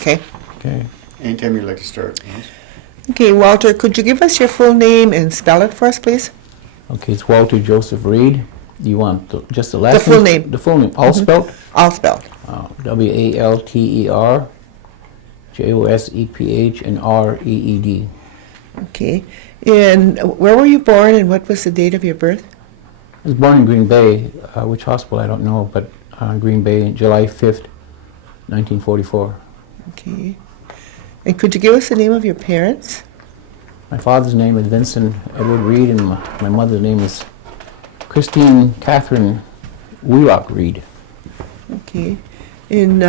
Okay. Okay. Anytime you'd like to start. Okay, Walter, could you give us your full name and spell it for us, please? Okay, it's Walter Joseph Reed. Do you want just the last The full name. The full name, all spelled? All spelled. Walter Joseph and Reed. Okay. And where were you born and what was the date of your birth? I was born in Green Bay. Which hospital, I don't know, but Green Bay, July 5th, 1944. Okay. And could you give us the name of your parents? My father's name is Vincent Edward Reed, and my mother's name is Christine Catherine Wheelock Reed. Okay. And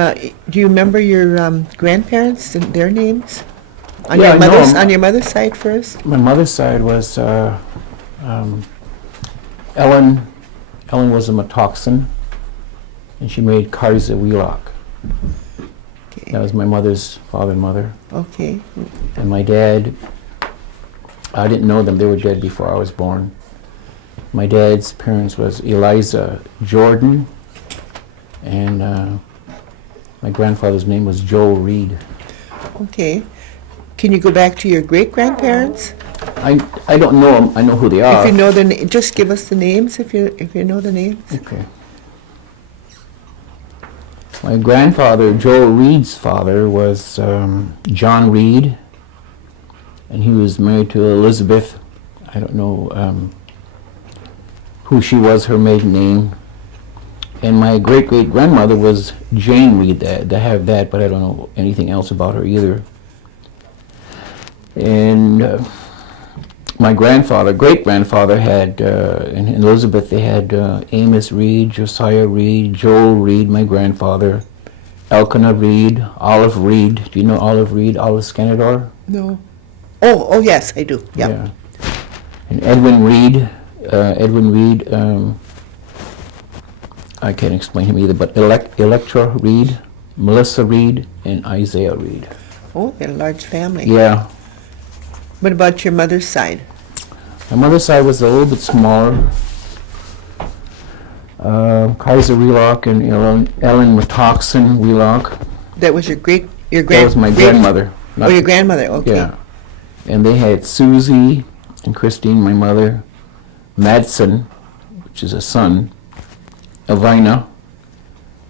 do you remember your grandparents and their names? On Yeah, your I know mother's 'em. on your mother's side first? My mother's side was Ellen. Ellen was a Metoxen, and she married Kaiser Wheelock. Okay. That was my mother's father and mother. Okay. And my dad, I didn't know them. They were dead before I was born. My dad's parents was Eliza Jordan, and my grandfather's name was Joe Reed. Okay. Can you go back to your great-grandparents? I don't know them. I know who they are. If you know the just give us the names if you know the names. Okay. My grandfather, Joe Reed's father, was John Reed, and he was married to Elizabeth. I don't know who she was, her maiden name. And my great-great-grandmother was Jane Reed. I have that, but I don't know anything else about her either. And my grandfather, great-grandfather, had, in Elizabeth, they had Amos Reed, Josiah Reed, Joel Reed, my grandfather, Elkanah Reed, Olive Reed. Do you know Olive Reed, Olive Scanador? No. Oh, yes, I do. Yeah. And Edwin Reed, I can't explain him either, but Electra Reed, Melissa Reed, and Isaiah Reed. Oh, they're a large family. Yeah. What about your mother's side? My mother's side was a little bit smaller. Kaiser Wheelock and Ellen Metoxen Wheelock. That was your That was my grandmother. Oh, your grandmother. Okay. Yeah. And they had Susie and Christine, my mother, Madsen, which is a son, Elvina,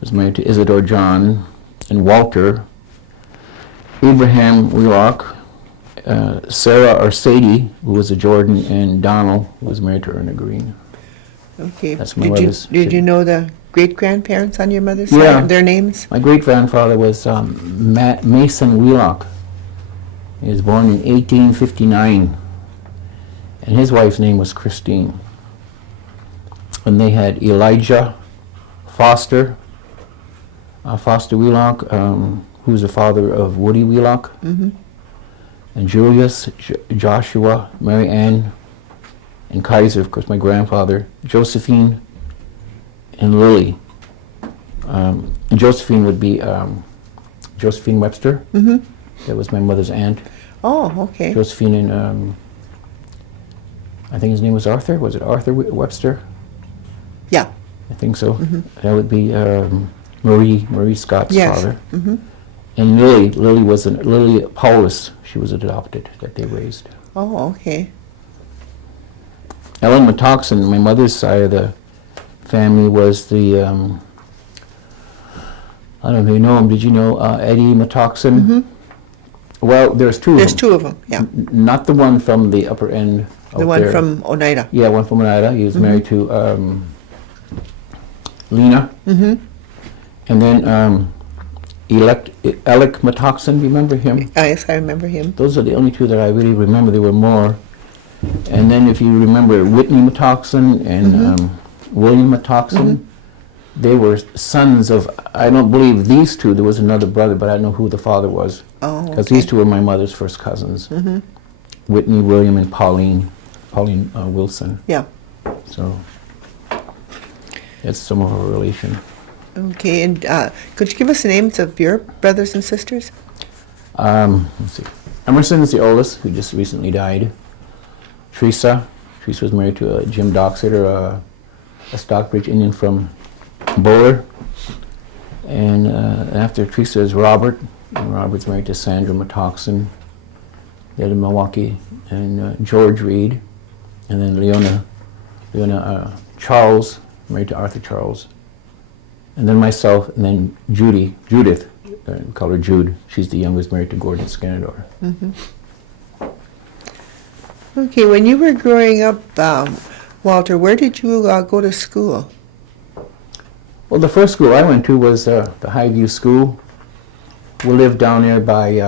was married to Isidore John, and Walter, Abraham Wheelock, Sarah or Sadie, who was a Jordan, and Donald, who was married to Erna Green. Okay. That's my mother's. Did you know the great-grandparents on your mother's side? Yeah. Their names? My great-grandfather was Mason Wheelock. He was born in 1859, and his wife's name was Christine. And they had Elijah Foster Wheelock, who was the father of Woody Wheelock, and Julius, Joshua, Mary Ann, and Kaiser, of course, my grandfather, Josephine, and Lily. And Josephine would be Josephine Webster. That was my mother's aunt. Oh, okay. Josephine and I think his name was Arthur. Was it Arthur Webster? Yeah. I think so. That would be Marie Scott's father. And Lily Paulus. She was adopted, that they raised. Oh, okay. Ellen Metoxen, my mother's side of the family, was the I don't know if you know him. Did you know Eddie Metoxen? Well, there's two of them. There's two of them, yeah. Not the one from the upper end. The one from Oneida. Yeah, one from Oneida. He was married to Lena. And then Alec Metoxen, do you remember him? Yes, I remember him. Those are the only two that I really remember. There were more. And then if you remember Whitney Metoxen and William Metoxen, they were sons of, I don't believe these two, there was another brother, but I don't know who the father was. Oh, because these two were my mother's first cousins. Whitney, William, and Pauline Wilson. Yeah. So that's some of our relation. Okay, and could you give us the names of your brothers and sisters? Let's see. Emerson is the oldest, who just recently died. Teresa was married to Jim Doxeter, a Stockbridge Indian from Bowler. And after Teresa is Robert, And Robert's married to Sandra Matoxin. They live in Milwaukee. And George Reed. And then Leona Charles, married to Arthur Charles. And then myself, and then Judith, call her Jude. She's the youngest, married to Gordon Scanador. Mm-hmm. Okay, when you were growing up, Walter, where did you go to school? Well, the first school I went to was the Highview School. We lived down there by, you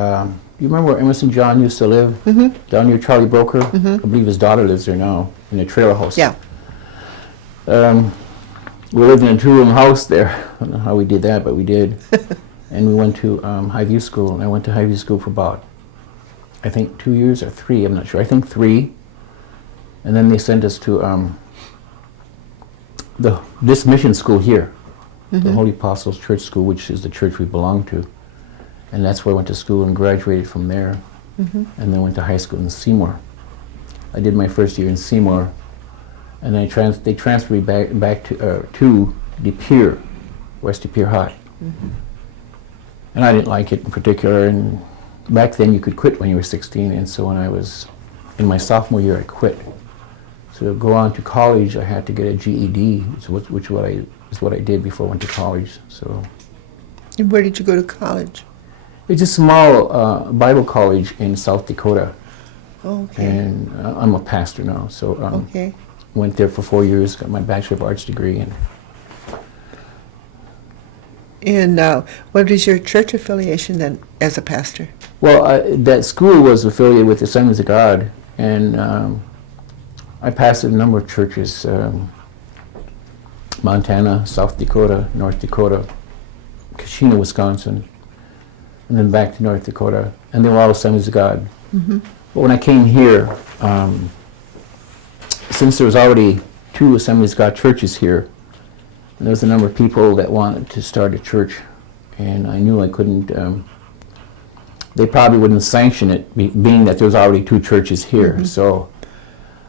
remember where Emerson John used to live? Mm-hmm. Down near Charlie Broker? Mm-hmm. I believe his daughter lives there now, in a trailer house. Yeah. We lived in a two-room house there. I don't know how we did that, but we did. And we went to Highview School, and I went to Highview School for about, I think 2 years or 3, I'm not sure. I think 3. And then they sent us to this mission school here, Mm-hmm. the Holy Apostles Church School, which is the church we belong to. And that's where I went to school and graduated from there. Mm-hmm. And then went to high school in Seymour. I did my first year in Seymour, and they transferred me back to De Pere, West De Pere High. Mm-hmm. And I didn't like it in particular, and back then you could quit when you were 16, and so when I was in my sophomore year I quit. So to go on to college I had to get a GED, which is what I did before I went to college. So And where did you go to college? it's a small Bible college in South Dakota, Okay. and I'm a pastor now, so Okay. went there for 4 years, got my Bachelor of Arts degree. And what is your church affiliation then as a pastor? Well, that school was affiliated with the Assemblies of God, and I pastored a number of churches, Montana, South Dakota, North Dakota, Kashina, Wisconsin, and then back to North Dakota, and they were all Assemblies of God. Mm-hmm. But when I came here, since there was already 2 Assemblies of God churches here, and there was a number of people that wanted to start a church, and I knew I couldn't, they probably wouldn't sanction it, being that there was already 2 churches here. Mm-hmm. So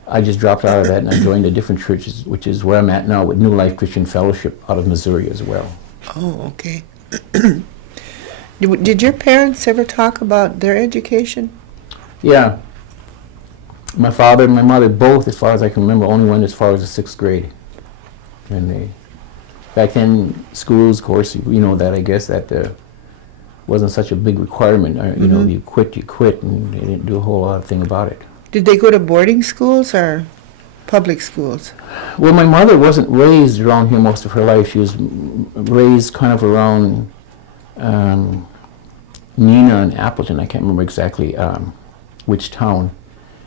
I just dropped out of that and I joined a different church, which is where I'm at now with New Life Christian Fellowship out of Missouri as well. Oh, okay. Did your parents ever talk about their education? Yeah. My father and my mother both, as far as I can remember, only went as far as the 6th grade. And back then, schools, of course, you know that, I guess, that wasn't such a big requirement. You know, you quit, and they didn't do a whole lot of thing about it. Did they go to boarding schools or public schools? Well, my mother wasn't raised around here most of her life. She was raised kind of around Neenah and Appleton. I can't remember exactly which town.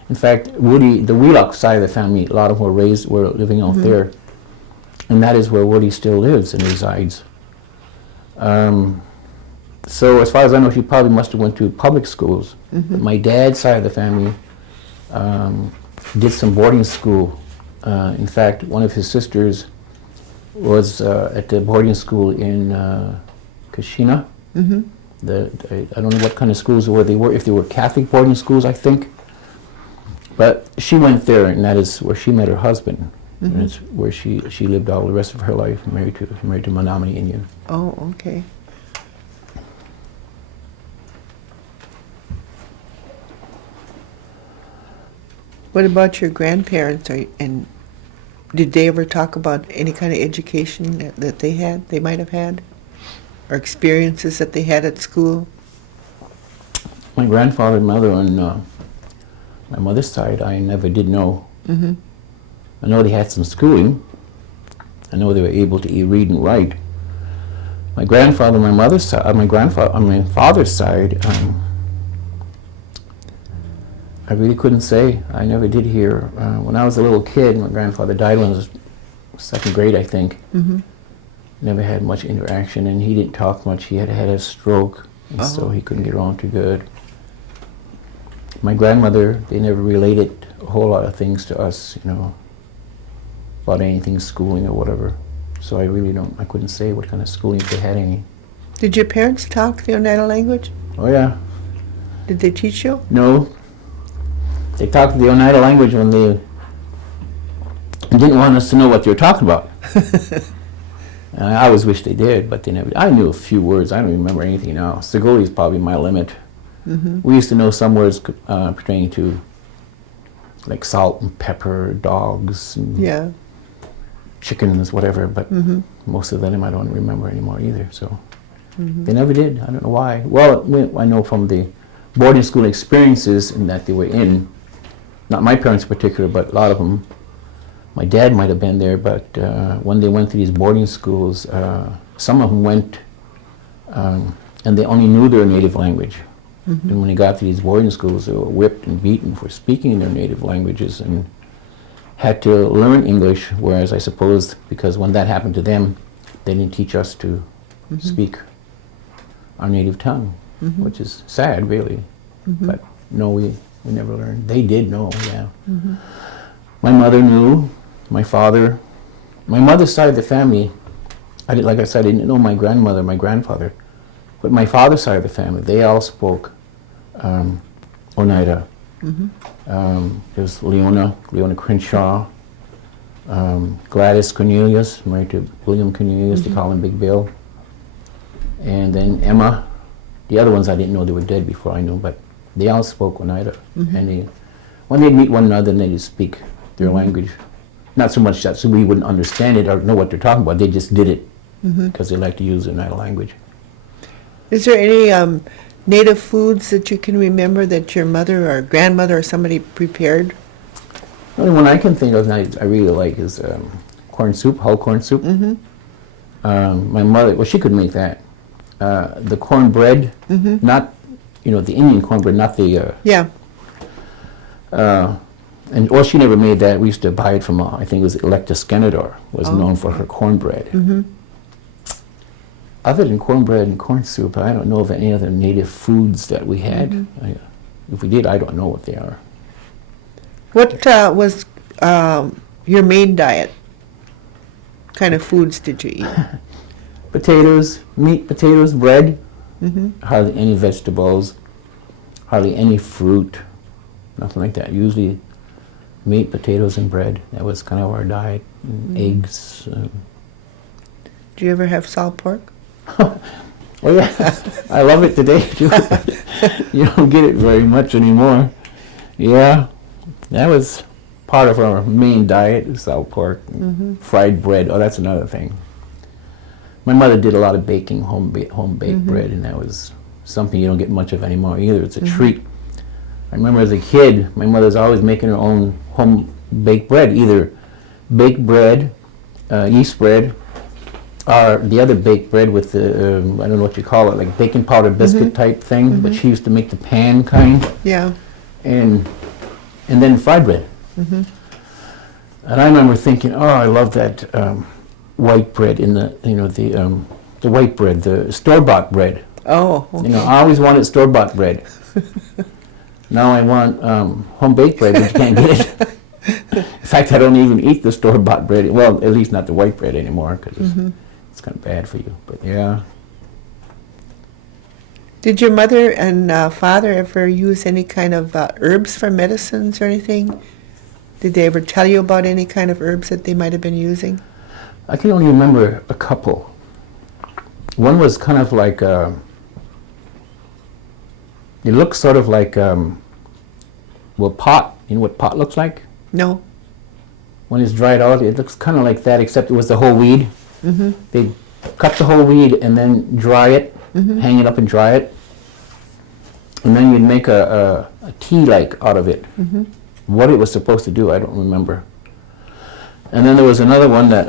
In fact, Woody, the Wheelock side of the family, a lot of them were living out there. And that is where Woody still lives and resides. So as far as I know, she probably must have went to public schools. But my dad's side of the family did some boarding school. In fact, one of his sisters was at the boarding school in Kashina. Mm-hmm. I don't know what kind of schools they were, if they were Catholic boarding schools, I think. But she went there, and that is where she met her husband. And it's where she lived all the rest of her life, married to Menominee Indian. Oh, okay. What about your grandparents? And did they ever talk about any kind of education that they might have had? Or experiences that they had at school? My grandfather and mother on my mother's side, I never did know. Mm-hmm. I know they had some schooling. I know they were able to read and write. My grandfather on my mother's side, on my father's side, I really couldn't say. I never did hear. When I was a little kid, my grandfather died when I was 2nd grade, I think. Mm-hmm. Never had much interaction, and he didn't talk much. He had a stroke, and so he couldn't get along too good. My grandmother, they never related a whole lot of things to us, you know, about anything schooling or whatever. So I couldn't say what kind of schooling, if they had any. Did your parents talk the Oneida language? Oh yeah. Did they teach you? No. They talked the Oneida language when they didn't want us to know what they were talking about. I always wish they did, but they never. I knew a few words. I don't remember anything now. Sigoli is probably my limit. We used to know some words pertaining to like salt and pepper, dogs, and Yeah. chickens, whatever, but most of them I don't remember anymore either. So they never did. I don't know why. Well, I know from the boarding school experiences in that they were in, not my parents in particular, but a lot of them. My dad might have been there, but when they went to these boarding schools, some of them went and they only knew their native language. And when they got to these boarding schools, they were whipped and beaten for speaking their native languages and had to learn English, whereas I suppose because when that happened to them, they didn't teach us to speak our native tongue, which is sad, really. But no, we never learned. They did know, yeah. My mother knew. My father, my mother's side of the family, like I said, I didn't know my grandmother, my grandfather, but my father's side of the family, they all spoke Oneida. There's Leona Crenshaw, Gladys Cornelius, married to William Cornelius, they call him Big Bill, and then Emma. The other ones I didn't know, they were dead before I knew, but they all spoke Oneida. And when they'd meet one another, they'd speak their language. Not so much that so we wouldn't understand it or know what they're talking about. They just did it because they like to use their native language. Is there any native foods that you can remember that your mother or grandmother or somebody prepared? The only one I can think of that I really like is corn soup, whole corn soup. My mother, well, she could make that. The cornbread, not, the Indian cornbread, not the... Yeah. Or she never made that. We used to buy it from, I think it was Electa Skenador, was known for her cornbread. Other than cornbread and corn soup, I don't know of any other native foods that we had. If we did, I don't know what they are. What was your main diet? What kind of foods did you eat? Potatoes, meat, potatoes, bread, hardly any vegetables, hardly any fruit, nothing like that. Usually meat, potatoes, and bread. That was kind of our diet. And eggs. Do you ever have salt pork? Oh yeah, I love it today too. You don't get it very much anymore. Yeah, that was part of our main diet, salt pork, fried bread. Oh, that's another thing. My mother did a lot of baking, home-baked bread, and that was something you don't get much of anymore either. It's a treat. I remember as a kid, my mother's always making her own home-baked bread, either baked bread, yeast bread, or the other baked bread with the, I don't know what you call it, like baking powder biscuit type thing, but she used to make the pan kind. Yeah. And then fried bread. And I remember thinking, oh, I love that white bread in the, the white bread, the store-bought bread. Oh, okay. I always wanted store-bought bread. Now I want home-baked bread, but you can't get it. In fact, I don't even eat the store-bought bread. Well, at least not the white bread anymore, because it's kind of bad for you. But yeah. Did your mother and father ever use any kind of herbs for medicines or anything? Did they ever tell you about any kind of herbs that they might have been using? I can only remember a couple. One was kind of like, it looks sort of like, pot. You know what pot looks like? No. When it's dried out, it looks kind of like that, except it was the whole weed. They cut the whole weed and then dry it, hang it up and dry it. And then you'd make a tea-like out of it. What it was supposed to do, I don't remember. And then there was another one that,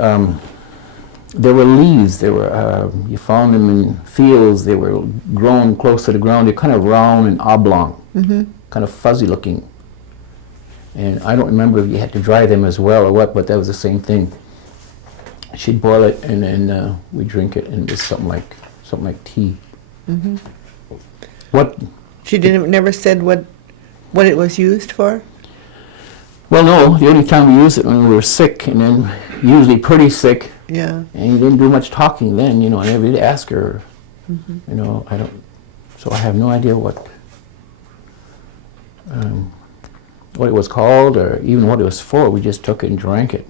there were leaves. They were, you found them in fields. They were grown close to the ground. They're kind of round and oblong, kind of fuzzy looking. And I don't remember if you had to dry them as well or what, but that was the same thing. She'd boil it and then we drink it, and it's something like tea. What? She never said what it was used for? Well, no. The only time we used it when we were sick, and then usually pretty sick. Yeah. And you didn't do much talking then, I never did ask her. I don't. So I have no idea what it was called or even what it was for. We just took it and drank it,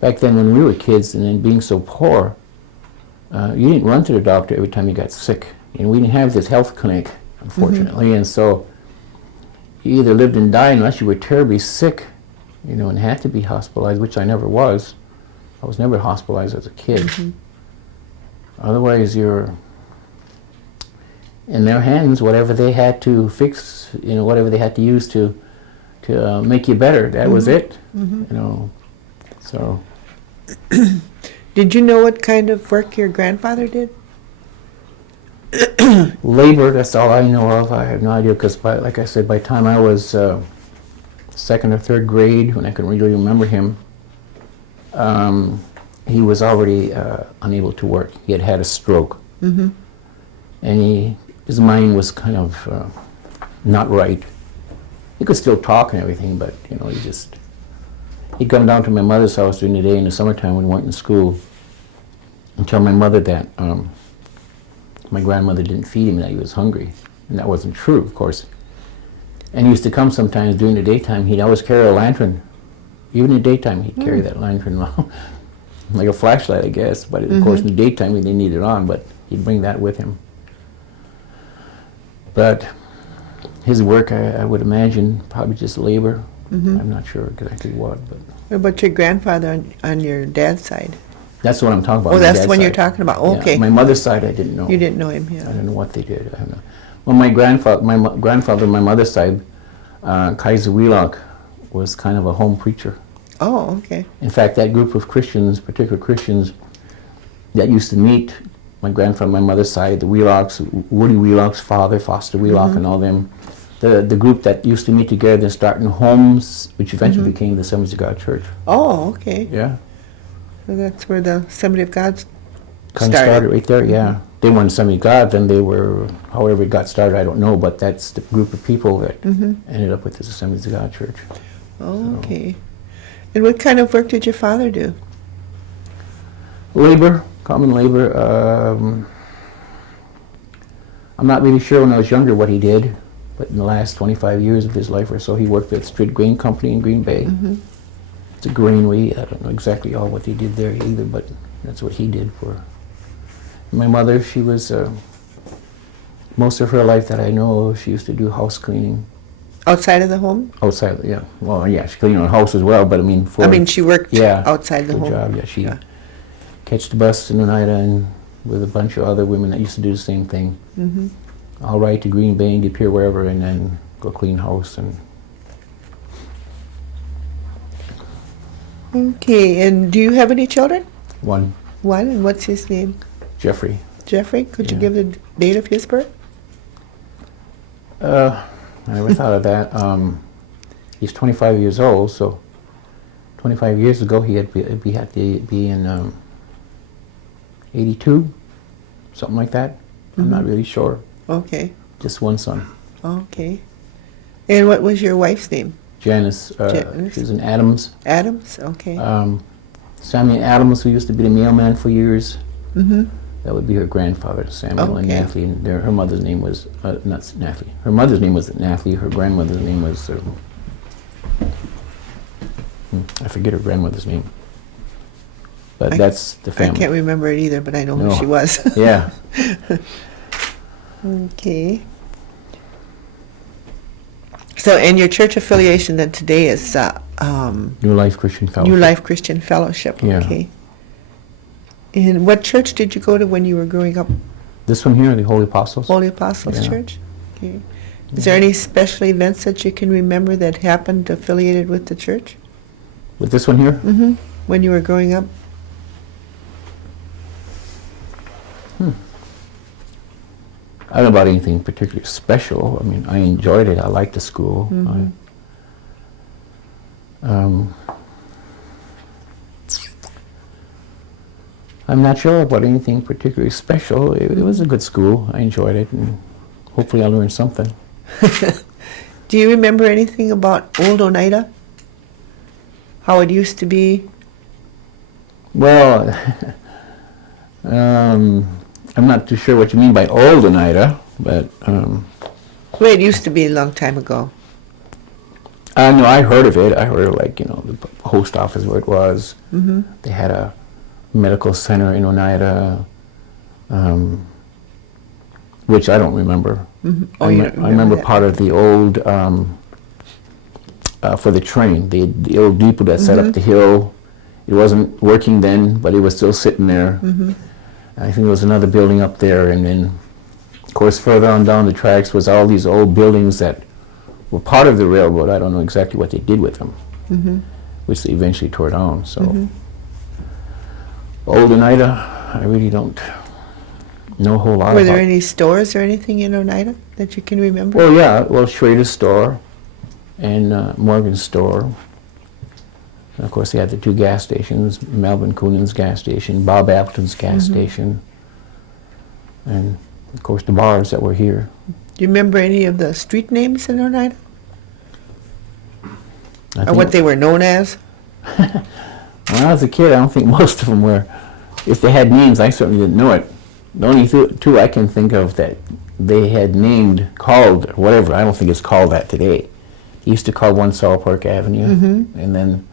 back then when we were kids, and then being so poor, you didn't run to the doctor every time you got sick. And we didn't have this health clinic, unfortunately, and so you either lived and died unless you were terribly sick, and had to be hospitalized, which I never was. I was never hospitalized as a kid. Otherwise, you're in their hands. Whatever they had to fix, whatever they had to use to make you better, that was it. So. Did you know what kind of work your grandfather did? Labor, that's all I know of. I have no idea, because like I said, by the time I was second or third grade, when I can really remember him, he was already unable to work. He had had a stroke. And his mind was kind of not right. He could still talk and everything, but he'd come down to my mother's house during the day in the summertime when we weren't in school and tell my mother that my grandmother didn't feed him, that he was hungry. And that wasn't true, of course. And he used to come sometimes during the daytime. He'd always carry a lantern. Even in the daytime, he'd carry that lantern like a flashlight, I guess. But of course, in the daytime, he didn't need it on, but he'd bring that with him. But his work, I would imagine, probably just labor. I'm not sure exactly what. But What about your grandfather on your dad's side? that's what I'm talking about. Oh, my that's the dad's one you're side. talking about. Yeah, Okay. my mother's side, I didn't know. You didn't know him, I yeah. don't know what they did. I don't know. Well, my grandfather, grandfather on my mother's side, Kaiser Wheelock, was kind of a home preacher. Oh, okay. In fact, that group of Christians, particular Christians, that used to meet, my grandfather on my mother's side, the Wheelocks, Woody Wheelock's father, Foster Wheelock, and all them, the group that used to meet together and start in homes, which eventually became the Assemblies of God Church. Oh, okay. Yeah. So that's where the Assembly of God Kind of started right there, yeah. They weren't Assembly of God, then they were, however it got started, I don't know, but that's the group of people that ended up with this Assemblies of God Church. Oh, okay. And what kind of work did your father do? Labor, common labor. I'm not really sure when I was younger what he did, but in the last 25 years of his life or so, he worked at Street Grain Company in Green Bay. It's a granary. I don't know exactly all what they did there either, but that's what he did for. My mother, she was, most of her life that I know of, she used to do house cleaning. Outside of the home? Outside, yeah. Well, yeah, she cleaned her house as well, but I mean, She worked outside the good home. job, yeah. She catch the bus in Oneida and with a bunch of other women that used to do the same thing. I'll ride to Green Bay and get here wherever, and then go clean house. And Okay, and do you have any children? one, One, and what's his name? Jeffrey. Jeffrey? Could you Yeah. give the date of his birth? I never thought of that. He's 25 years old, so 25 years ago he had to be in 82, something like that. I'm not really sure. Okay, Just one son. okay. And what was your wife's name? Janice, Janice. she was in Adams. Adams? Okay. Samuel Adams, who used to be the mailman for years. Mm-hmm. That would be her grandfather, Samuel, and Okay. Nathalie. And her mother's name was, not Nathalie. Her mother's name was Nathalie. Her grandmother's name was, I forget her grandmother's name. But that's the I family. can't remember it either, but I know No. who she was. Yeah. Okay. So, and your church affiliation then today is New Life Christian Fellowship. New Life Christian Fellowship. Yeah. Okay. And what church did you go to when you were growing up? This one here, the Holy Apostles. Holy Apostles Yeah. Church? Okay. Is there any special events that you can remember that happened affiliated with the church? With this one here? Mm-hmm. When you were growing up? I don't know about anything particularly special. I mean, I enjoyed it. I liked the school. Mhm. I'm not sure about anything particularly special. It was a good school. I enjoyed it, and hopefully I learned something. Do you remember anything about old Oneida? How it used to be? Well, I'm not too sure what you mean by old Oneida, but Well, it used to be a long time ago. No, I heard of it. I heard of, like, the post office where it was. Mm-hmm. They had a medical center in Oneida, which I don't remember. Mm-hmm. Oh, you don't I remember that. part of the old, for the train, the old depot that set up the hill. It wasn't working then, but it was still sitting there. Mm-hmm. I think there was another building up there, and then, of course, further on down the tracks was all these old buildings that were part of the railroad. I don't know exactly what they did with them, Mm-hmm. which they eventually tore down. So, Mm-hmm. old Oneida, I really don't know a whole lot Were about. there any stores or anything in Oneida that you can remember? Well, yeah, Schrader's store and Morgan's store. And of course, they had the two gas stations, Melvin Coonan's gas station, Bob Appleton's gas station, and of course the bars that were here. Do you remember any of the street names in Oneida? I Or think what they were known as? when I was a kid, I don't think most of them were. If they had names, I certainly didn't know it. The only two I can think of that they had named, called, or whatever, I don't think it's called that today. They used to call one South Park Avenue, Mm-hmm. and then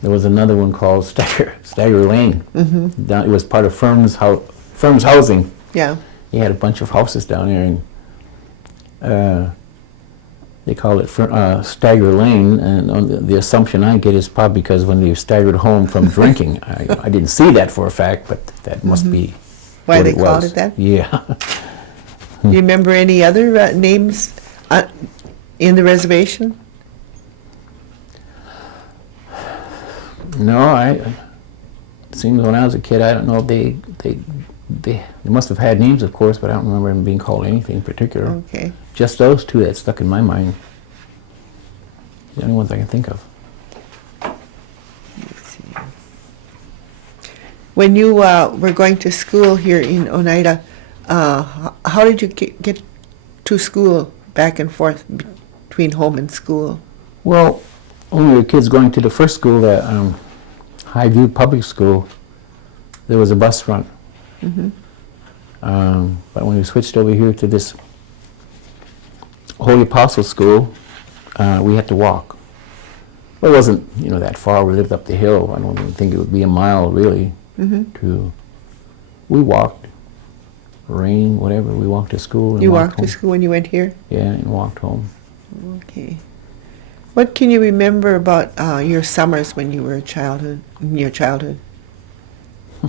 there was another one called Stagger Lane. Mm-hmm. Down, it was part of Firm's housing. Yeah. He had a bunch of houses down there, and they call it Stagger Lane. And on the assumption I get is probably because when they staggered home from drinking, I didn't see that for a fact, but that must be Why what they it called was. it that? Yeah. Do you remember any other names in the reservation? No, it seems when I was a kid, I don't know if they must have had names, of course, but I don't remember them being called anything particular. Okay. Just those two that stuck in my mind. The only ones I can think of. Let's see. When you were going to school here in Oneida, how did you get to school back and forth between home and school? Well, when we were kids going to the first school, the Highview Public School, there was a bus run. Mm-hmm. But when we switched over here to this Holy Apostle School, we had to walk. Well, it wasn't, that far. We lived up the hill. I don't even think it would be a mile, really. Mm-hmm. We walked, rain, whatever. We walked to school. And You walked walked to home. school when you went here? Yeah, and walked home. Okay. What can you remember about your summers when you were in your childhood?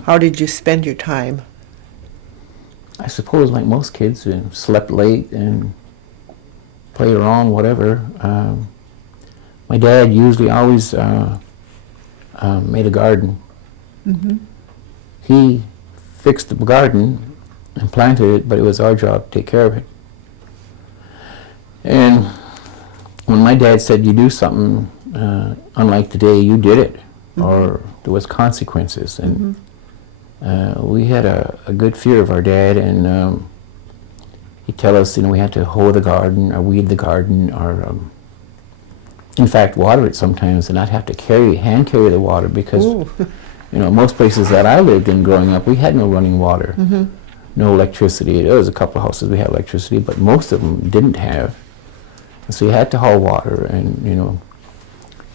How did you spend your time? I suppose, like most kids, slept late and played around, whatever. My dad usually always made a garden. Mm-hmm. He fixed the garden and planted it, but it was our job to take care of it. And when my dad said, you do something unlike today, you did it, or there was consequences. And we had a good fear of our dad, and he'd tell us, we had to hoe the garden, or weed the garden, or in fact, water it sometimes, and I'd have to hand carry the water because, Ooh. Most places that I lived in growing up, we had no running water, no electricity. There was a couple of houses we had electricity, but most of them didn't have. And so you had to haul water,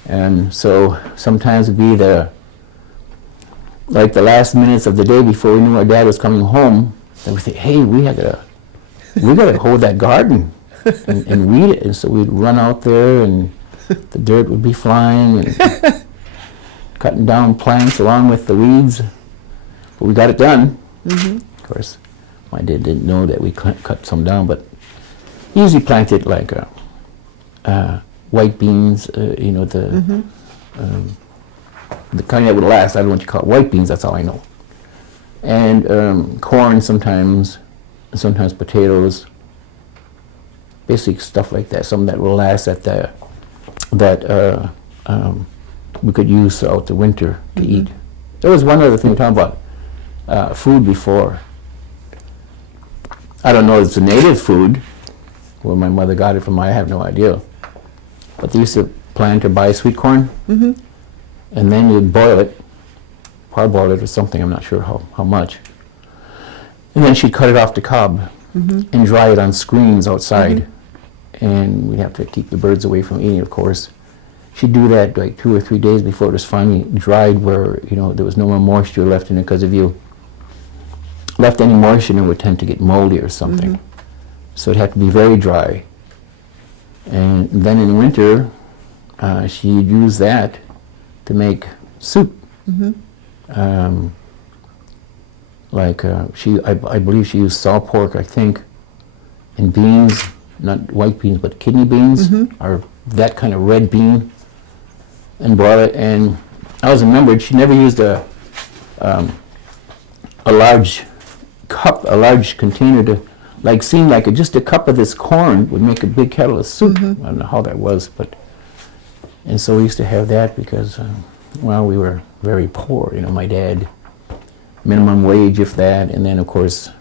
and so sometimes it'd be the last minutes of the day before we knew our dad was coming home, and we think, hey, we gotta hold that garden and weed it. And so we'd run out there, and the dirt would be flying, and cutting down plants along with the weeds. But we got it done. Mm-hmm. Of course, my dad didn't know that we cut some down, but he usually planted like white beans, the kind that would last. I don't know what you call it. White beans, that's all I know. And corn sometimes potatoes, basic stuff like that. Some that will last that we could use throughout the winter to eat. There was one other thing talking about food before. I don't know if it's a native food, where my mother got it from, I have no idea. But they used to plant or buy sweet corn, and then you'd boil it, parboil it or something, I'm not sure how much. And then she'd cut it off the cob and dry it on screens outside. and we'd have to keep the birds away from eating, of course. She'd do that like 2 or 3 days before it was finally dried, where there was no more moisture left in it, because if you left any moisture in it, it would tend to get moldy or something. So it had to be very dry. And then in winter, she'd use that to make soup. I believe she used salt pork, I think, and beans, not white beans, but kidney beans, or that kind of red bean, and brought it. And I was remembered, she never used a large cup, a large container to, seemed like just a cup of this corn would make a big kettle of soup. I don't know how that was, and so we used to have that because, we were very poor. My dad, minimum wage, if that, and then of course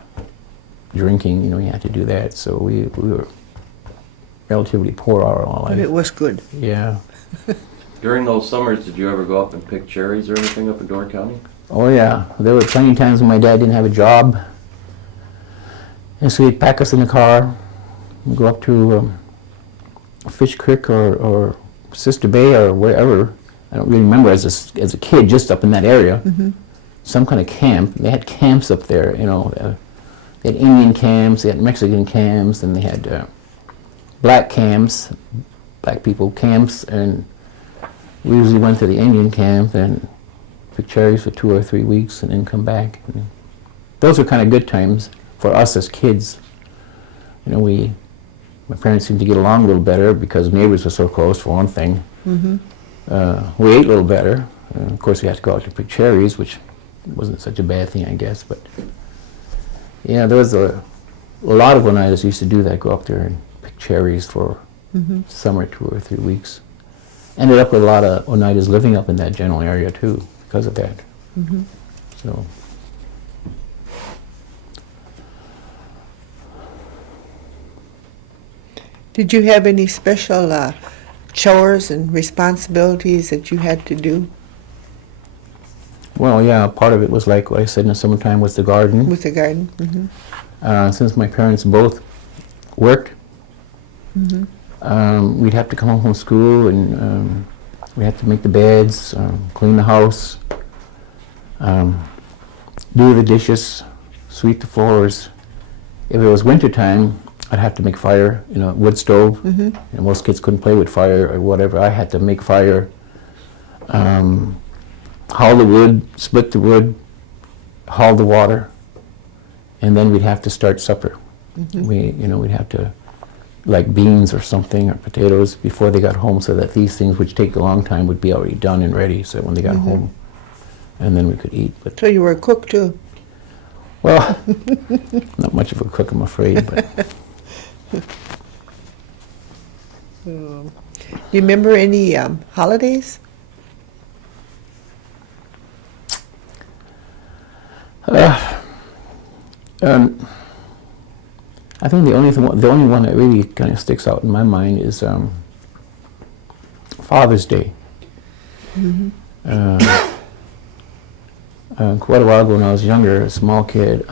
drinking, you had to do that. So we were relatively poor all our life. But it was good. Yeah. During those summers, did you ever go up and pick cherries or anything up in Door County? Oh yeah, there were plenty of times when my dad didn't have a job, and so he'd pack us in the car and go up to Fish Creek or Sister Bay or wherever. I don't really remember as a kid, just up in that area. Some kind of camp. They had camps up there, they had Indian camps, they had Mexican camps, and they had black camps, black people camps, and we usually went to the Indian camp and pick cherries for 2 or 3 weeks and then come back. Those were kind of good times for us as kids. My parents seemed to get along a little better because neighbors were so close, for one thing. We ate a little better. Of course, we had to go out to pick cherries, which wasn't such a bad thing, I guess. But yeah, there was a lot of Oneidas used to do that, go up there and pick cherries for summer, 2 or 3 weeks. Ended up with a lot of Oneidas living up in that general area too, because of that. So. Did you have any special chores and responsibilities that you had to do Well, yeah, part of it was like I said in the summertime was the garden. with the garden? Since my parents both worked, we'd have to come home from school and we had to make the beds, clean the house, do the dishes, sweep the floors. If it was winter time, I'd have to make fire, wood stove. And most kids couldn't play with fire or whatever. I had to make fire, haul the wood, split the wood, haul the water, and then we'd have to start supper. We'd have to, like beans or something, or potatoes, before they got home, so that these things, which take a long time, would be already done and ready, so that when they got home, and then we could eat. But So you were a cook too? well, not much of a cook, I'm afraid. But Do you remember any holidays? I think the only one that really kind of sticks out in my mind is Father's Day. Quite a while ago, when I was younger, a small kid,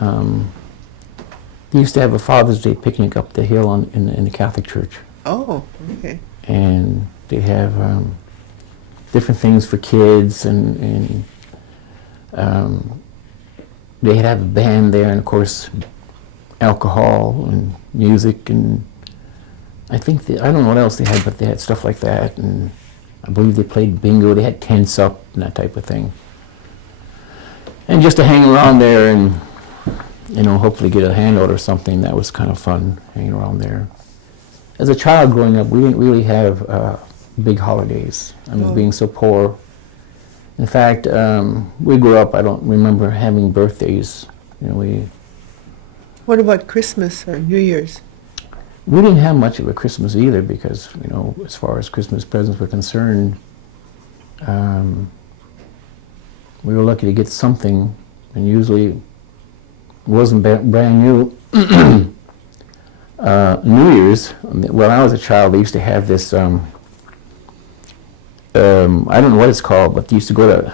they used to have a Father's Day picnic up the hill in the Catholic Church, Oh, okay. and they have different things for kids, and they had a band there, and of course, alcohol and music, and I think I don't know what else they had, but they had stuff like that, and I believe they played bingo. They had tents up and that type of thing, and just to hang around there and hopefully get a handout or something. That was kind of fun, hanging around there. As a child growing up, we didn't really have big holidays. I mean, being so poor. In fact, we grew up, I don't remember having birthdays. What about Christmas or New Year's? We didn't have much of a Christmas either, because, as far as Christmas presents were concerned, we were lucky to get something, and usually it wasn't brand new. New Year's, when I was a child, they used to have this, I don't know what it's called, but they used to go to,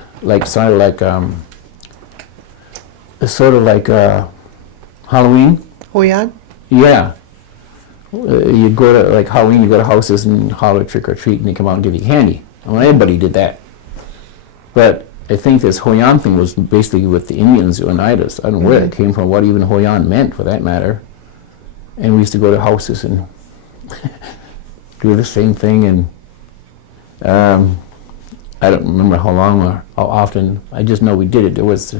sort of like Halloween. Hoyan? Yeah. you'd go to, like Halloween, you go to houses and holler trick or treat, and they come out and give you candy. Well, everybody did that. But I think this Hoyan thing was basically with the Indians, the Oneidas. I don't know where it came from, what even Hoyan meant, for that matter. And we used to go to houses and do the same thing. And I don't remember how long or how often. I just know we did it. There was,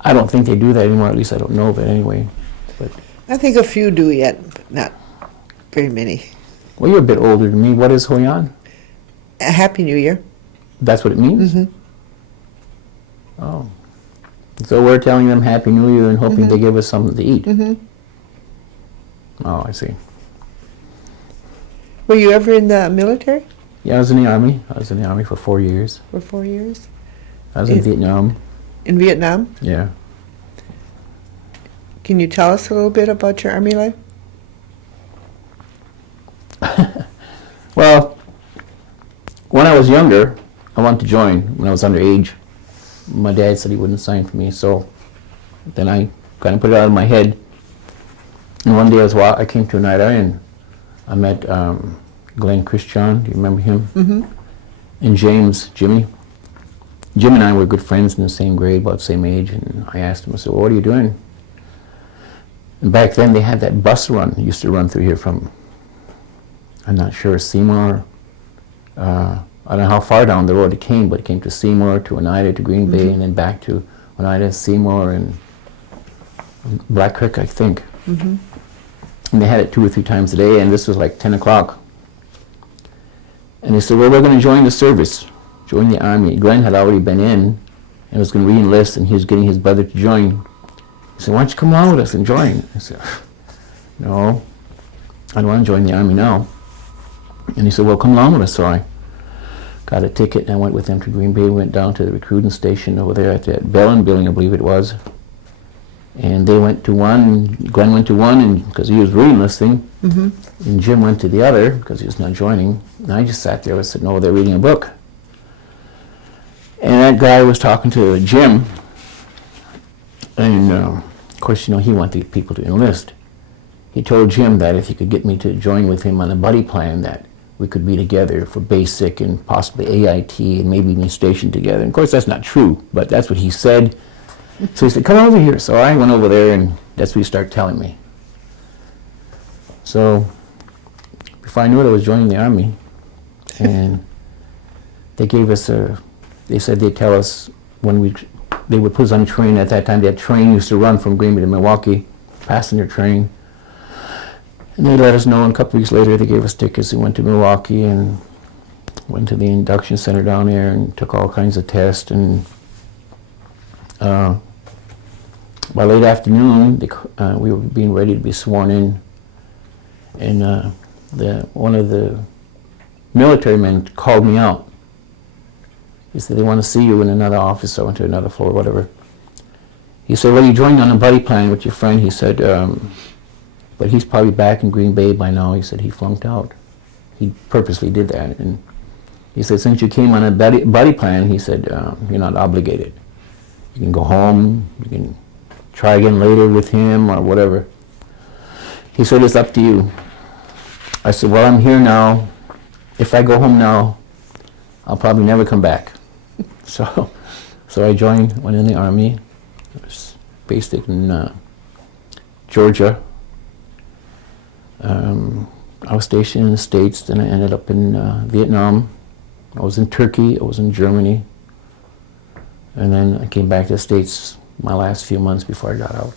I don't think they do that anymore. At least I don't know of it anyway. But I think a few do yet, but not very many. well, you're a bit older than me. What is Hoyan? A Happy New Year. That's what it means? Oh. So we're telling them Happy New Year and hoping they give us something to eat. Oh, I see. Were you ever in the military Yeah, I was in the Army. I was in the Army for 4 years. for 4 years? I was in Vietnam. In Vietnam? Yeah. Can you tell us a little bit about your Army life? Well, when I was younger, I wanted to join when I was underage. My dad said he wouldn't sign for me, so then I kind of put it out of my head. And one day I came to Oneida and I met Glenn Christian. Do you remember him? And Jimmy. Jim and I were good friends in the same grade, about the same age, and I asked him, I said, well, what are you doing? And back then they had that bus run, used to run through here from, I'm not sure, Seymour. I don't know how far down the road it came, but it came to Seymour, to Oneida, to Green Bay, and then back to Oneida, Seymour, and Black Creek, I think. And they had it 2 or 3 times a day, and this was like 10 o'clock. And they said, well, we're going to join the service, join the Army. Glenn had already been in and was going to re-enlist, and he was getting his brother to join. He said, why don't you come along with us and join? I said, no, I don't want to join the Army now. And he said, well, come along with us. So I got a ticket and I went with them to Green Bay. We went down to the recruiting station over there at that Bellin building, I believe it was. And they went to one, Glenn went to one, and because he was re-enlisting, and Jim went to the other because he was not joining. And I just sat there and said, no, they're reading a book. And that guy was talking to Jim, and of course, you know, he wanted people to enlist. He told Jim that if he could get me to join with him on a buddy plan, that we could be together for basic and possibly AIT and maybe be stationed together. And of course, that's not true, but that's what he said. So he said, come over here. So I went over there, and that's what he started telling me. So before I knew it, I was joining the Army, and they gave us they said they'd tell us when they would put us on a train. At that time, that train used to run from Green Bay to Milwaukee, passenger train. And they let us know, and a couple weeks later they gave us tickets and went to Milwaukee and went to the induction center down there and took all kinds of tests. And by late afternoon, we were being ready to be sworn in. And one of the military men called me out. He said, they want to see you in another office. I went to another floor, whatever. He said, well, you joined on a buddy plan with your friend. He said, but he's probably back in Green Bay by now. He said he flunked out. He purposely did that. And he said, since you came on a buddy plan, he said, you're not obligated. You can go home, you can try again later with him or whatever. He said, it's up to you. I said, well, I'm here now. If I go home now, I'll probably never come back. So I joined, went in the Army. I was based in Georgia. I was stationed in the States, then I ended up in Vietnam. I was in Turkey, I was in Germany. And then I came back to the States my last few months before I got out.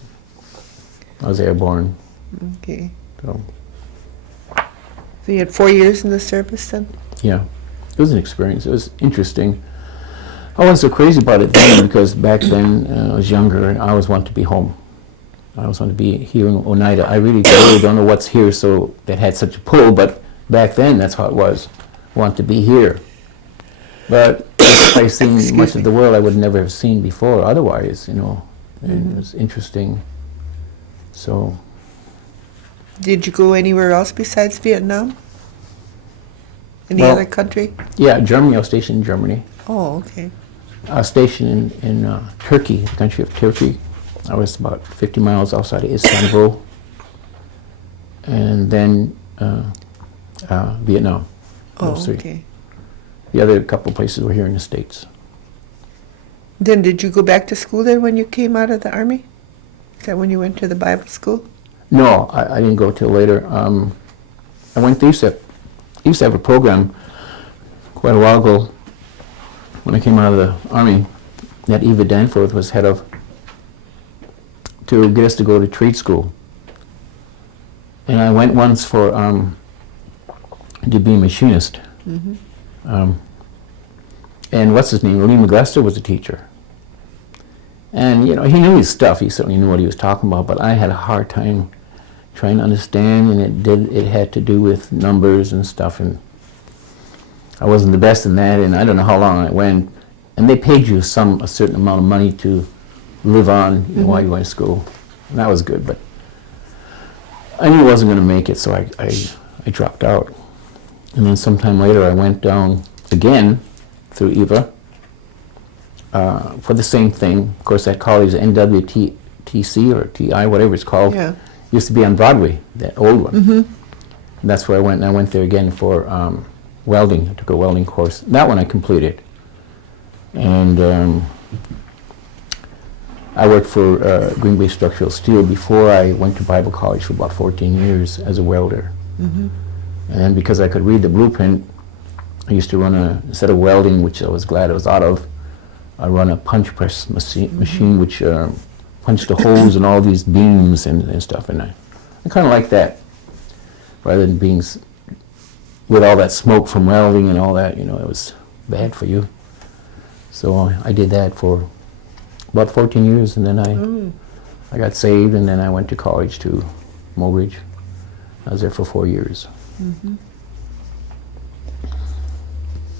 I was airborne. Okay. So you had 4 years in the service then? yeah, it was an experience. It was interesting. I wasn't so crazy about it then because back then I was younger and I always wanted to be home. I always wanted to be here in Oneida. I really don't know what's here so that had such a pull, but back then that's how it was. I wanted to be here. But I seen much of the world I would never have seen before otherwise, you know. And it was interesting. So Did you go anywhere else besides Vietnam? Any Well, other country? yeah, Germany, I was stationed in Germany. Oh, okay. I was stationed in Turkey, the country of Turkey. I was about 50 miles outside of Istanbul. and then Vietnam. Oh, Those three. okay. The other couple places were here in the States. Then did you go back to school then when you came out of the Army? Is that when you went to the Bible school? No, I didn't go till later. I went to used to have a program quite a while ago when I came out of the Army that Eva Danforth was head of, to get us to go to trade school. And I went once for to be a machinist. And what's his name? Lee McGlester was the teacher. And you know, he knew his stuff. He certainly knew what he was talking about. But I had a hard time trying to understand, and it had to do with numbers and stuff. And I wasn't the best in that. And I don't know how long I went. And they paid you a certain amount of money to live on while you went to school, and that was good. But I knew I wasn't going to make it, so I dropped out. And then sometime later, I went down again through Eva for the same thing. Of course, that college, NWTC or TI, whatever it's called, Yeah. used to be on Broadway, that old one. And that's where I went, and I went there again for welding. I took a welding course. That one I completed. And I worked for Green Bay Structural Steel before I went to Bible College for about 14 years as a welder. And then because I could read the blueprint, I used to run instead of welding, which I was glad I was out of, I run a punch press machine which punched the holes in all these beams and stuff. And I kind of like that, rather than being with all that smoke from welding and all that, you know, it was bad for you. So I did that for about 14 years, and then I got saved, and then I went to college to Mobridge. I was there for 4 years.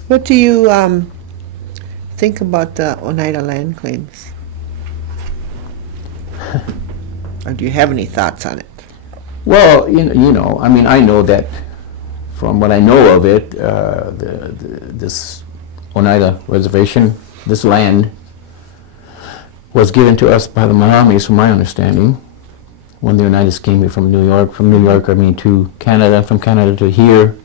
What do you think about the Oneida land claims? Or do you have any thoughts on it? Well, you know, I mean, I know that from what I know of it, this Oneida reservation, this land, was given to us by the Menominee, from my understanding, when the Oneidas came here from New York. From New York, I mean, to Canada, from Canada to here.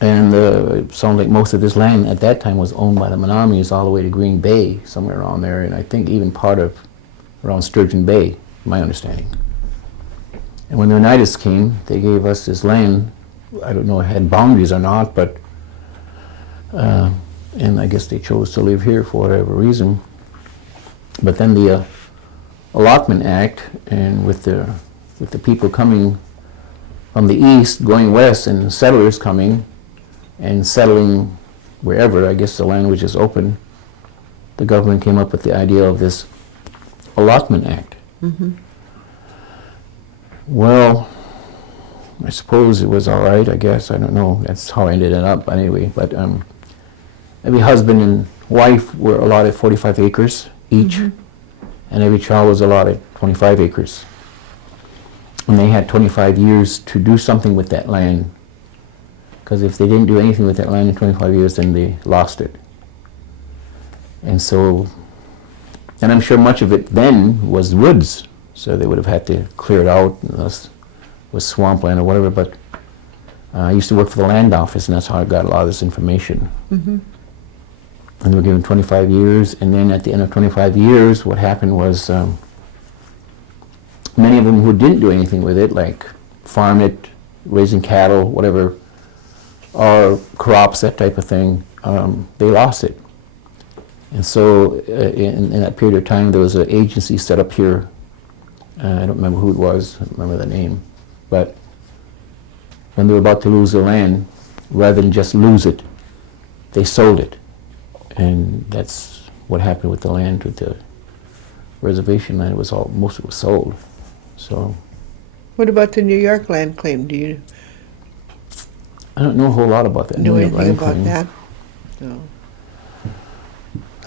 And it sounded like most of this land at that time was owned by the Menominees all the way to Green Bay, somewhere around there, and I think even part of around Sturgeon Bay, my understanding. And when the Oneidas came, they gave us this land. I don't know if it had boundaries or not, but and I guess they chose to live here for whatever reason. But then the Allotment Act, and with the people coming from the east going west, and settlers coming and settling wherever, I guess the land was just open, the government came up with the idea of this Allotment Act. Well, I suppose it was all right, I guess. I don't know. That's how I ended it up anyway. But every husband and wife were allotted 45 acres each, and every child was allotted 25 acres. And they had 25 years to do something with that land, because if they didn't do anything with that land in 25 years, then they lost it. And so, and I'm sure much of it then was woods, so they would have had to clear it out, unless it was swampland or whatever. But I used to work for the land office, and that's how I got a lot of this information. And they were given 25 years, and then at the end of 25 years, what happened was many of them who didn't do anything with it, like farm it, raising cattle, whatever, or crops, that type of thing, they lost it. And so in that period of time, there was an agency set up here. I don't remember who it was, I don't remember the name. But when they were about to lose their land, rather than just lose it, they sold it. And that's what happened with the land, with the reservation land. It was all, most of it was sold. So What about the New York land claim? Do you I don't know a whole lot about that. know New York anything land about claim. that? No.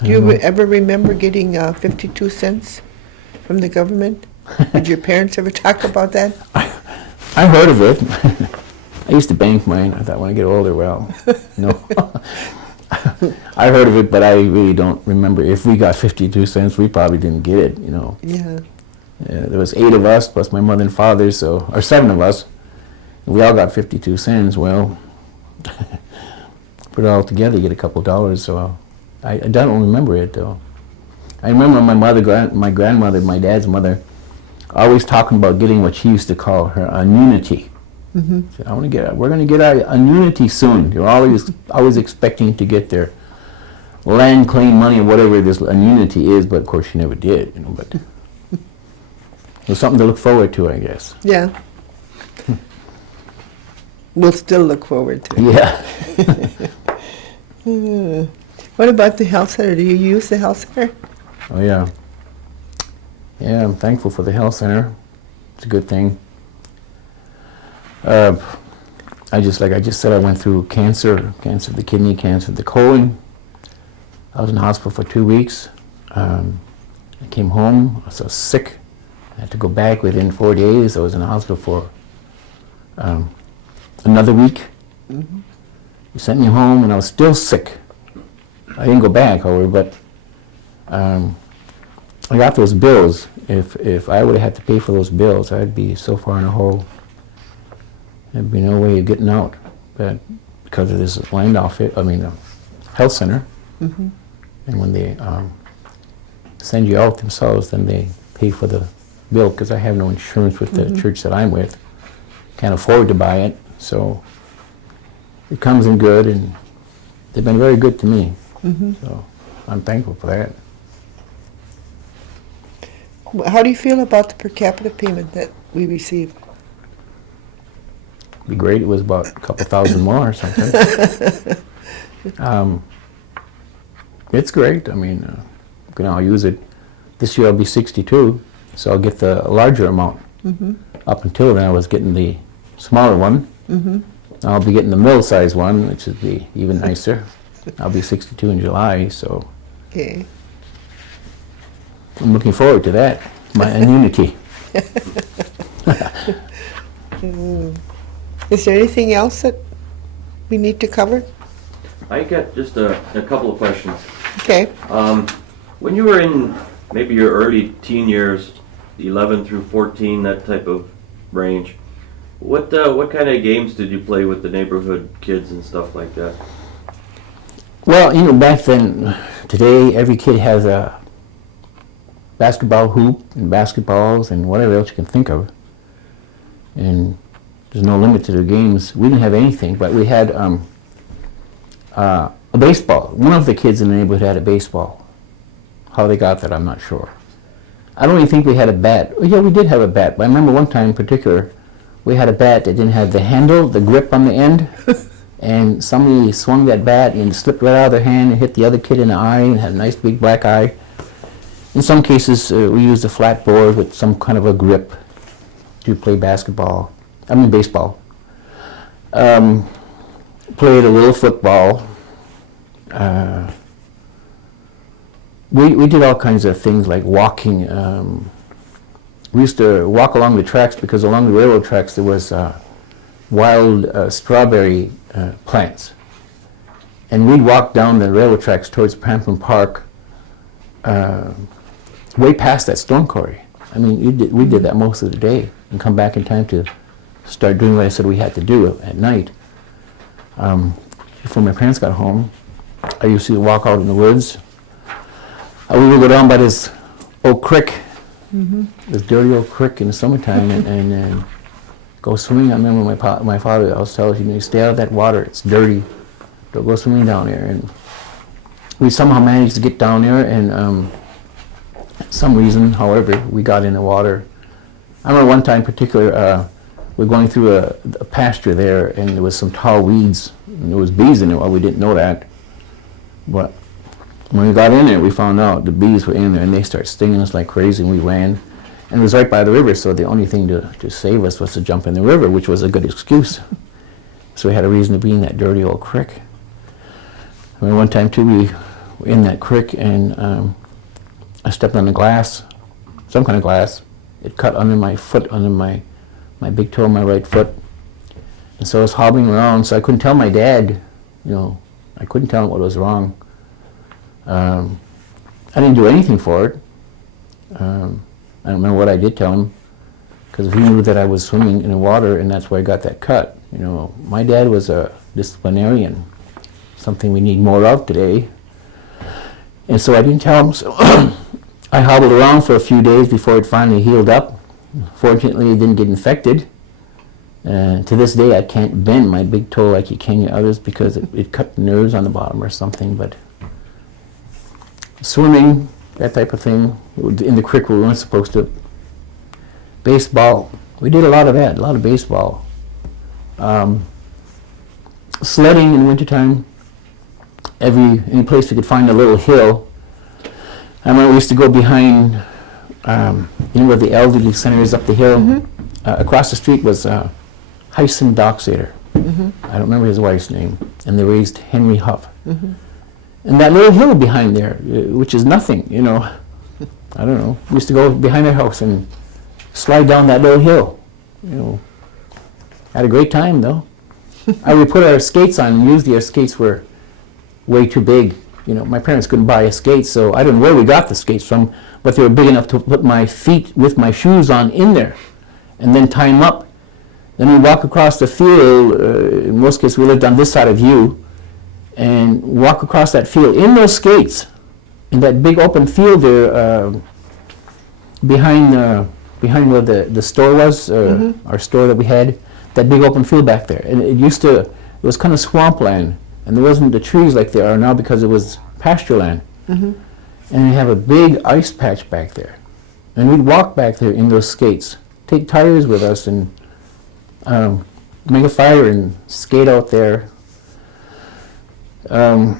I Do you don't know. ever remember getting 52 cents from the government? Did your parents ever talk about that? I heard of it. I used to bank mine. I thought when I get older, well, no. I heard of it, but I really don't remember. If we got 52 cents, we probably didn't get it, you know. Yeah. There was 8 of us plus my mother and father, or 7 of us. We all got 52 cents. Well, put it all together, you get a couple dollars. So I don't remember it though. I remember my grandmother, my dad's mother, always talking about getting what she used to call her annuity. Mm-hmm. So we're going to get our annuity soon. They're always expecting to get their land claim money or whatever this annuity is, but of course she never did. But it was something to look forward to, I guess. Yeah. We'll still look forward to it. Yeah. What about the health center? Do you use the health center? Oh yeah. Yeah, I'm thankful for the health center. It's a good thing. I just said, I went through cancer of the kidney, cancer of the colon. I was in the hospital for 2 weeks. I came home. I was so sick. I had to go back within 4 days. I was in the hospital for another week. Mm-hmm. He sent me home, and I was still sick. I didn't go back, however, but I got those bills. If I would have had to pay for those bills, I'd be so far in a hole. There'd be no way of getting out. But because of this health center, Mm-hmm. and when they send you out themselves, then they pay for the bill, because I have no insurance with the church that I'm with. Can't afford to buy it, so it comes in good, and they've been very good to me. Mm-hmm. So I'm thankful for that. How do you feel about the per capita payment that we receive? It'd be great. It was about a couple thousand more or something. It's great. I mean, I'll use it. This year I'll be 62, so I'll get the larger amount. Mm-hmm. Up until then, I was getting the smaller one. Mm-hmm. I'll be getting the middle-sized one, which would be even nicer. I'll be 62 in July, so Okay. I'm looking forward to that. My annuity. Is there anything else that we need to cover? I got just a couple of questions. Okay. When you were in maybe your early teen years, 11 through 14, that type of range, what kind of games did you play with the neighborhood kids and stuff like that? Well, back then, today, every kid has a basketball hoop and basketballs and whatever else you can think of. And there's no limit to the games. We didn't have anything, but we had a baseball. One of the kids in the neighborhood had a baseball. How they got that, I'm not sure. I don't even think we had a bat. Oh, yeah, we did have a bat, but I remember one time in particular, we had a bat that didn't have the handle, the grip on the end, and somebody swung that bat and slipped right out of their hand and hit the other kid in the eye and had a nice big black eye. In some cases, we used a flat board with some kind of a grip to play baseball. Played a little football. We did all kinds of things like walking. We used to walk along the tracks, because along the railroad tracks there was wild strawberry plants. And we'd walk down the railroad tracks towards Pamplin Park, way past that stone quarry. I mean, we did that most of the day and come back in time to start doing what I said we had to do at night. Before my parents got home, I used to walk out in the woods. We would go down by this old creek, this dirty old creek in the summertime, and go swimming. I remember my father always tells us, you stay out of that water, it's dirty. Don't go swimming down there. And we somehow managed to get down there, and some reason, however, we got in the water. I remember one time in particular, we were going through a pasture there, and there was some tall weeds, and there was bees in it. Well, we didn't know that, but when we got in there, we found out the bees were in there, and they started stinging us like crazy, and we ran. And it was right by the river, so the only thing to save us was to jump in the river, which was a good excuse. So we had a reason to be in that dirty old creek. I mean, one time, too, we were in that creek, and I stepped on the glass, some kind of glass. It cut under my foot, under my big toe of my right foot. And so I was hobbling around, so I couldn't tell my dad, I couldn't tell him what was wrong. I didn't do anything for it. I don't remember what I did tell him, because he knew that I was swimming in the water, and that's where I got that cut. You know, my dad was a disciplinarian, something we need more of today. And so I didn't tell him, so I hobbled around for a few days before it finally healed up. Fortunately, it didn't get infected. To this day, I can't bend my big toe like you can your others because it cut the nerves on the bottom or something. But swimming, that type of thing, in the creek we weren't supposed to. Baseball, we did a lot of that, a lot of baseball. Sledding in wintertime, any place we could find a little hill. I remember we used to go behind, you know where the elderly center is up the hill? Across the street was Hyson Docksader. I don't remember his wife's name. And they raised Henry Huff. And that little hill behind there, which is nothing, you know. I don't know. We used to go behind their house and slide down that little hill, you know. Had a great time, though. We put our skates on, and usually our skates were way too big. You know, my parents couldn't buy us skates, so I don't know where we got the skates from, but they were big enough to put my feet with my shoes on in there, and then tie them up. Then we walk across the field. In most cases, we lived on this side of you, and walk across that field in those skates, in that big open field there, behind where the store was, our store that we had, that big open field back there. And it was kind of swampland, and there wasn't the trees like there are now because it was pasture land. And we have a big ice patch back there. And we'd walk back there in those skates, take tires with us, and make a fire and skate out there. I'd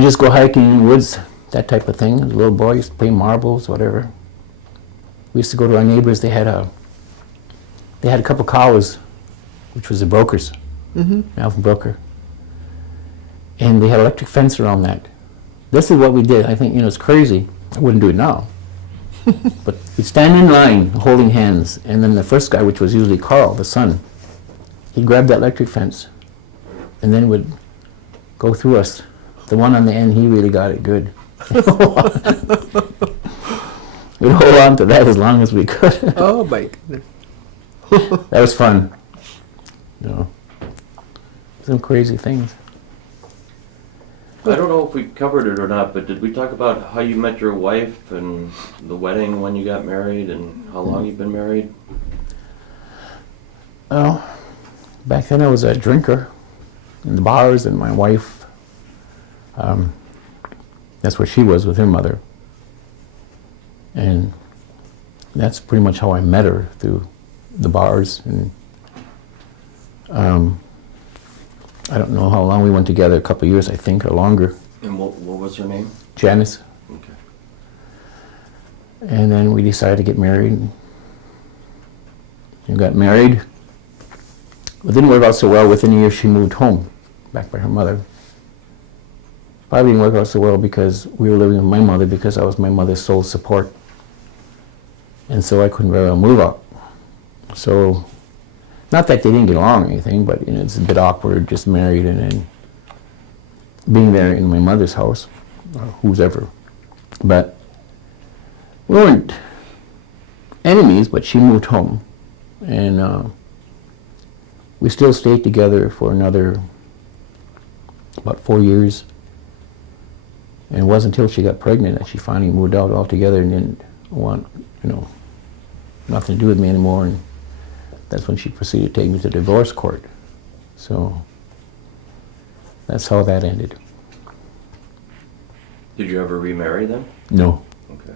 just go hiking in the woods, that type of thing. As a little boy, used to play marbles, whatever. We used to go to our neighbors. They had a couple cows, which was the brokers, Alvin Broker. And they had electric fence around that. This is what we did. I think, it's crazy. I wouldn't do it now. But we'd stand in line, holding hands, and then the first guy, which was usually Carl, the son, he'd grab that electric fence, and then would go through us. The one on the end, he really got it good. We'd hold on to that as long as we could. Oh my goodness. That was fun. Some crazy things. I don't know if we covered it or not, but did we talk about how you met your wife and the wedding when you got married and how long you've been married? Well, back then I was a drinker in the bars, and my wife, that's what she was with her mother. And that's pretty much how I met her, through the bars. And I don't know how long we went together, a couple of years, I think, or longer. And what was her name? Janice. Okay. And then we decided to get married. And got married. It didn't work out so well. Within a year, she moved home, back by her mother. Probably didn't work out so well because we were living with my mother, because I was my mother's sole support. And so I couldn't very well move up. So, not that they didn't get along or anything, but it's a bit awkward, just married and then being there in my mother's house, or who's ever. But we weren't enemies, but she moved home. And we still stayed together for another about 4 years. And it wasn't until she got pregnant that she finally moved out altogether and didn't want, nothing to do with me anymore. And that's when she proceeded to take me to divorce court. So that's how that ended. Did you ever remarry then? No. Okay.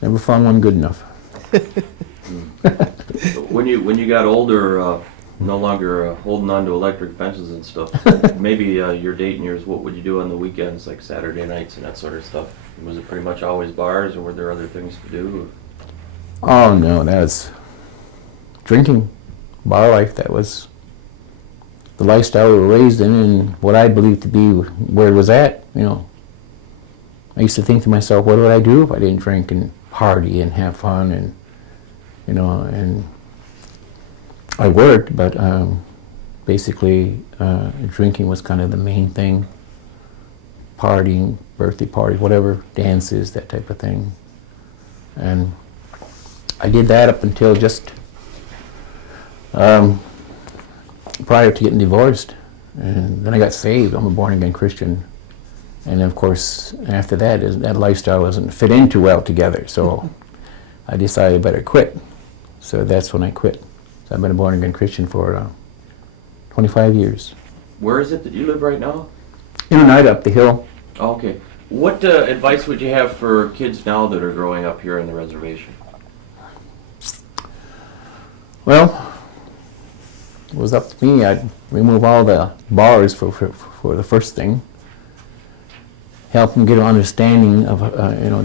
Never found one good enough. When you got older, no longer holding on to electric fences and stuff, maybe your dating years, what would you do on the weekends, like Saturday nights and that sort of stuff? Was it pretty much always bars, or were there other things to do? Oh no, that's drinking, bar life. That was the lifestyle we were raised in, and what I believed to be where it was at. I used to think to myself, what would I do if I didn't drink and party and have fun, and and I worked, but basically drinking was kind of the main thing. Partying, birthday parties, whatever, dances, that type of thing. And I did that up until just prior to getting divorced. And then I got saved. I'm a born-again Christian. And of course, after that, that lifestyle doesn't fit in too well together. So I decided I better quit. So that's when I quit. So I've been a born-again Christian for 25 years. Where is it that you live right now? In Oneida, up the hill. Okay. What advice would you have for kids now that are growing up here on the reservation? Well, it was up to me. I'd remove all the bars for the first thing. Help them get an understanding of,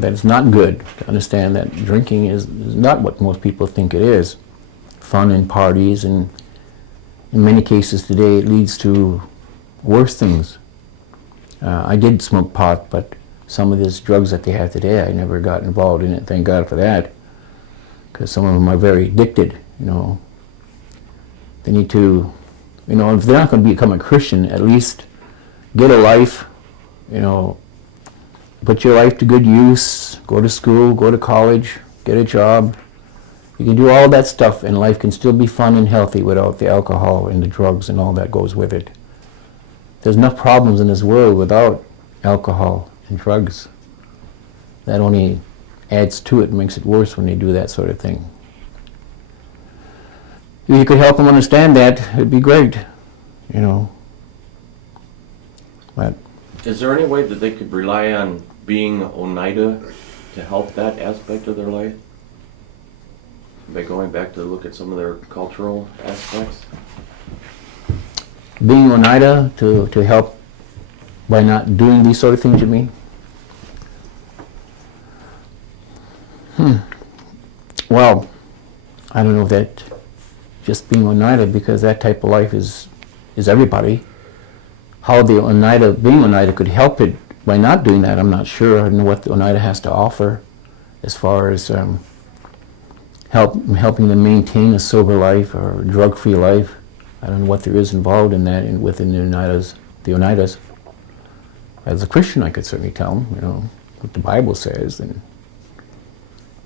that it's not good to understand that drinking is not what most people think it is. Fun and parties, and in many cases today it leads to worse things. I did smoke pot, but some of these drugs that they have today, I never got involved in it, thank God for that, because some of them are very addicted, They need to, if they're not going to become a Christian, at least get a life, put your life to good use, go to school, go to college, get a job. You can do all that stuff, and life can still be fun and healthy without the alcohol and the drugs and all that goes with it. There's enough problems in this world without alcohol and drugs. That only adds to it and makes it worse when they do that sort of thing. If you could help them understand that, it'd be great, But Is there any way that they could rely on being Oneida to help that aspect of their life? By going back to look at some of their cultural aspects? being Oneida to help by not doing these sort of things, you mean? Well, I don't know if that just being Oneida, because that type of life is everybody. How the being Oneida could help it by not doing that, I'm not sure. I don't know what the Oneida has to offer as far as helping them maintain a sober life or a drug-free life. I don't know what there is involved in that within the Oneidas. As a Christian, I could certainly tell them, what the Bible says,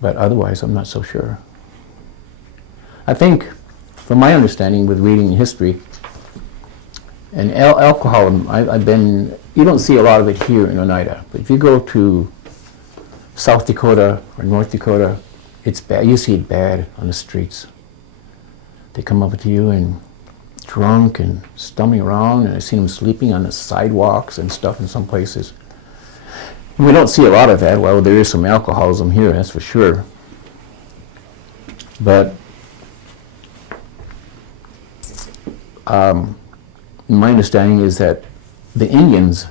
but otherwise, I'm not so sure. I think, from my understanding with reading history, and alcohol, you don't see a lot of it here in Oneida, but if you go to South Dakota or North Dakota, it's bad. You see it bad on the streets. They come up to you and drunk and stumbling around, and I've seen them sleeping on the sidewalks and stuff in some places. And we don't see a lot of that. Well, there is some alcoholism here, that's for sure. But my understanding is that the Indians,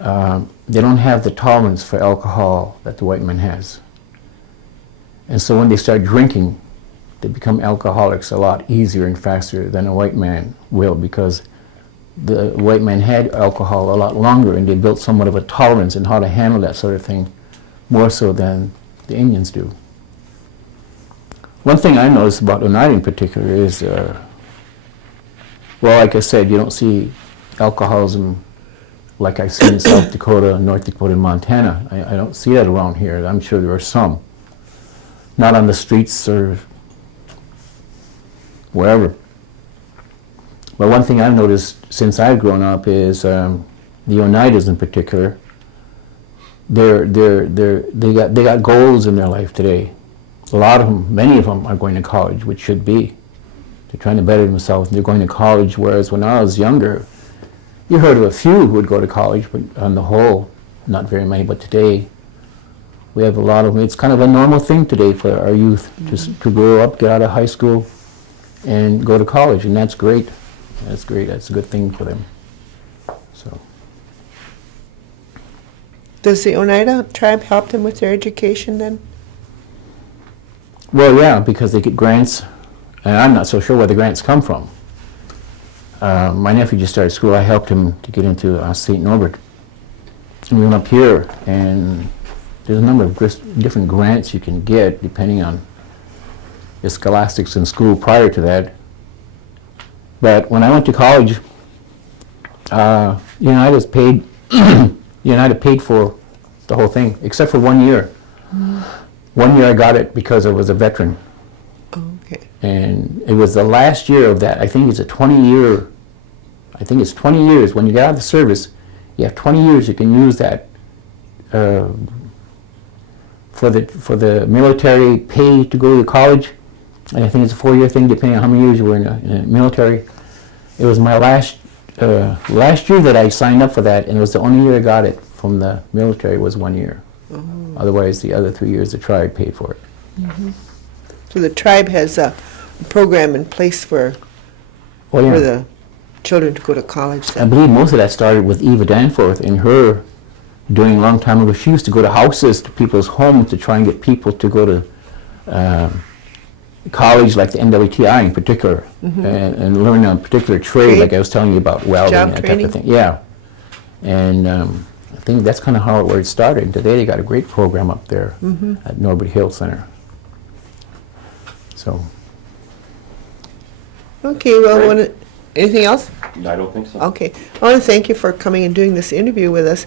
they don't have the tolerance for alcohol that the white man has. And so when they start drinking, they become alcoholics a lot easier and faster than a white man will, because the white man had alcohol a lot longer, and they built somewhat of a tolerance in how to handle that sort of thing, more so than the Indians do. One thing I noticed about Oneida in particular is, like I said, you don't see alcoholism like I see in South Dakota, North Dakota, and Montana. I don't see that around here. I'm sure there are some. Not on the streets or wherever. But one thing I've noticed since I've grown up is the Oneidas in particular. They got goals in their life today. A lot of them, many of them, are going to college, which should be. They're trying to better themselves, and they're going to college. Whereas when I was younger, you heard of a few who would go to college, but on the whole, not very many. But today, we have a lot of them. It's kind of a normal thing today for our youth to grow up, get out of high school, and go to college, and that's great. That's great. That's a good thing for them. So. Does the Oneida tribe help them with their education then? Well, yeah, because they get grants, and I'm not so sure where the grants come from. My nephew just started school. I helped him to get into St. Norbert. And we went up here, and there's a number of different grants you can get depending on the scholastics in school prior to that. But when I went to college, United paid for the whole thing, except for 1 year. 1 year I got it because I was a veteran. Oh, okay. And it was the last year of that. I think it's a 20-year, I think it's 20 years. When you get out of the service, you have 20 years you can use that for the military pay to go to college. And I think it's a 4-year thing depending on how many years you were in the military. It was my last year that I signed up for that, and it was the only year I got it from the military was 1 year. Oh. Otherwise, the other 3 years the tribe paid for it. So the tribe has a program in place for Oh, yeah. the children to go to college I then. believe most of that started with Eva Danforth and her doing a long time ago. She used to go to houses, to people's homes to try and get people to go to college, like the NWTI in particular, and learn a particular trade, like I was telling you about welding, Job that type training? of thing. Yeah. And I think that's kind of how it started. And today they got a great program up there at Norbert Hill Center. So, Okay, well, Great. anything else? I don't think so. Okay. I want to thank you for coming and doing this interview with us.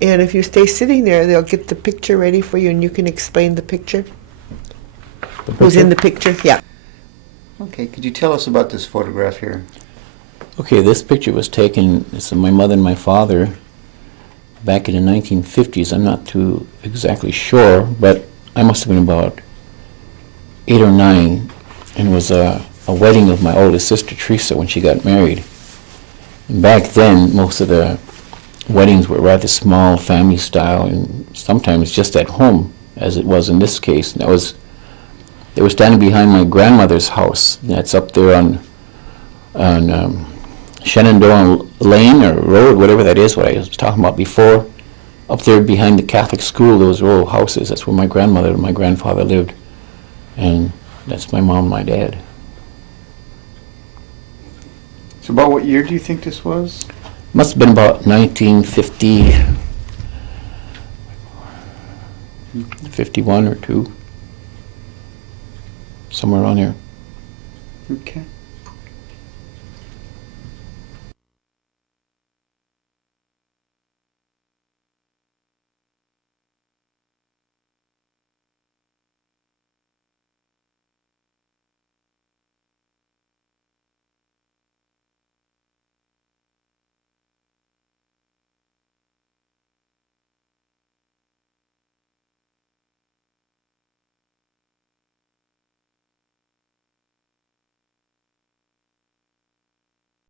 And if you stay sitting there, they'll get the picture ready for you and you can explain the picture. the Who's in picture- the picture? Yeah. Okay, could you tell us about this photograph here? Okay, this picture was taken, it's of my mother and my father back in the 1950s. I'm not too exactly sure, but I must have been about 8 or 9, and it was a wedding of my oldest sister, Teresa, when she got married. And back then, most of the weddings were rather small, family style, and sometimes just at home, as it was in this case. And they were standing behind my grandmother's house. That's up there on Shenandoah Lane or Road, whatever that is, what I was talking about before. Up there behind the Catholic school, those old houses, that's where my grandmother and my grandfather lived. And that's my mom and my dad. So about what year do you think this was? Must have been about 1950, 51 or 2, somewhere around here. Okay.